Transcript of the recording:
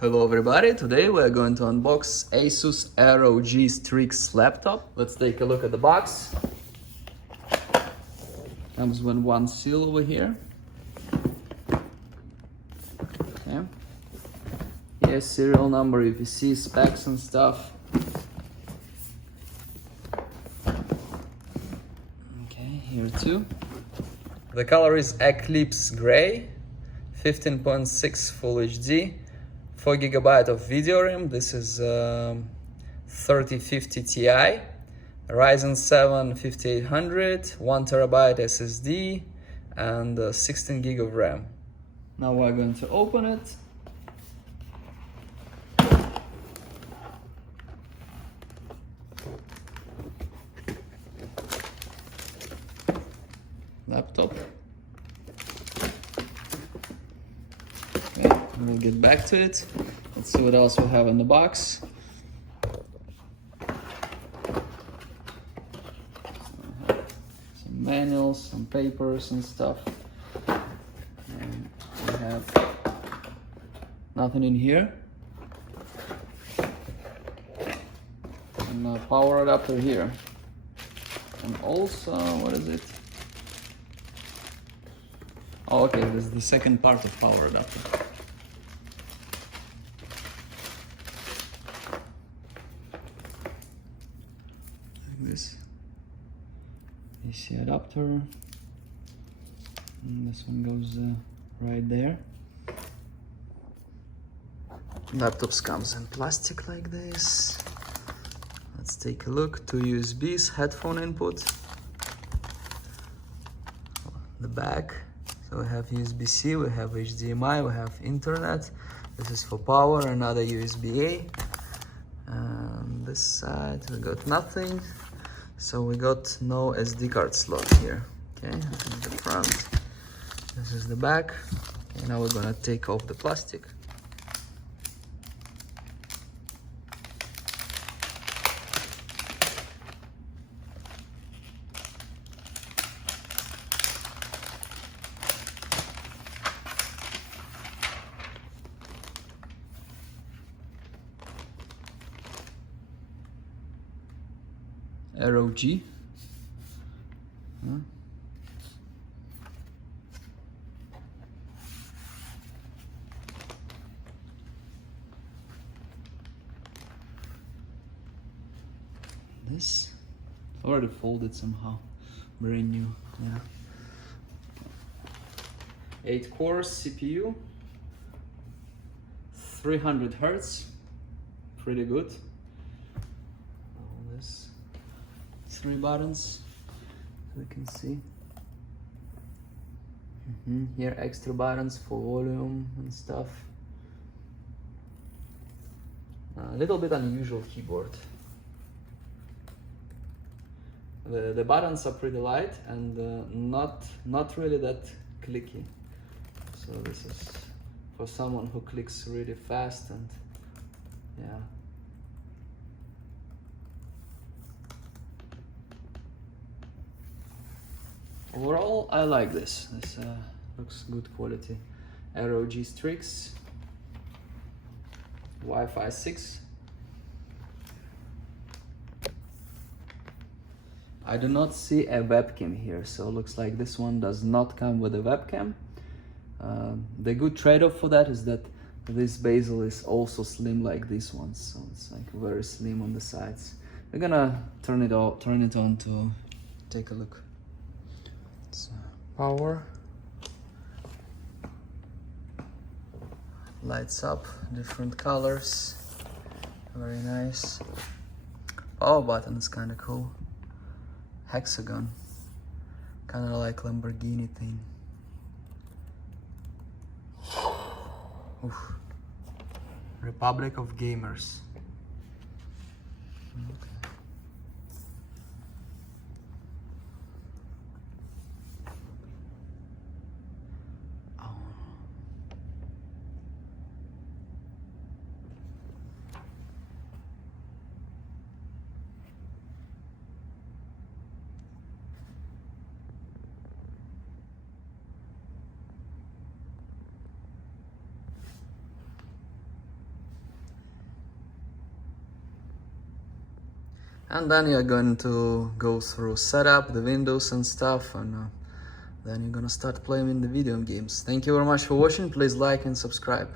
Hello everybody, today we are going to unbox ASUS ROG Strix laptop. Let's take a look at the box. Comes with one seal over here. Okay. Here's serial number, if you see specs and stuff. Okay, here too. The color is Eclipse Gray, 15.6 Full HD. 4 GB of video RAM. This is 3050 Ti, Ryzen 7 5800, 1 TB SSD, and 16 GB of RAM. Now we're going to open it. Laptop. We'll get back to it. Let's see what else we have in the box. Some manuals, some papers and stuff. And we have nothing in here. And a power adapter here. And also, what is it? Oh, okay, this is the second part of power adapter. This AC adapter, and this one goes right there. Laptops comes in plastic like this. Let's take a look. 2 USBs, headphone input. The back, so we have USB-C, we have HDMI, we have internet. This is for power, another USB-A. And this side we got nothing. So we got no SD card slot here. Okay, this is the front. This is the back. Okay, now we're gonna take off the plastic. ROG. This already folded somehow. Brand new, yeah. 8 cores CPU, 300 Hz, pretty good. 3 buttons, so you can see. Here extra buttons for volume and stuff. A little bit unusual keyboard. The buttons are pretty light and not really that clicky. So this is for someone who clicks really fast and yeah. Overall, I like this. This looks good quality. ROG Strix, Wi-Fi 6. I do not see a webcam here, so it looks like this one does not come with a webcam. The good trade-off for that is that this bezel is also slim like this one, so it's like very slim on the sides. We're gonna turn it on to take a look. Power, lights up, different colors, very nice. Power button is kind of cool. Hexagon, kind of like Lamborghini thing. Oof. Republic of Gamers. Okay. And then you're going to go through setup, the windows and stuff, and then you're gonna start playing the video games. Thank you very much for watching. Please like and subscribe.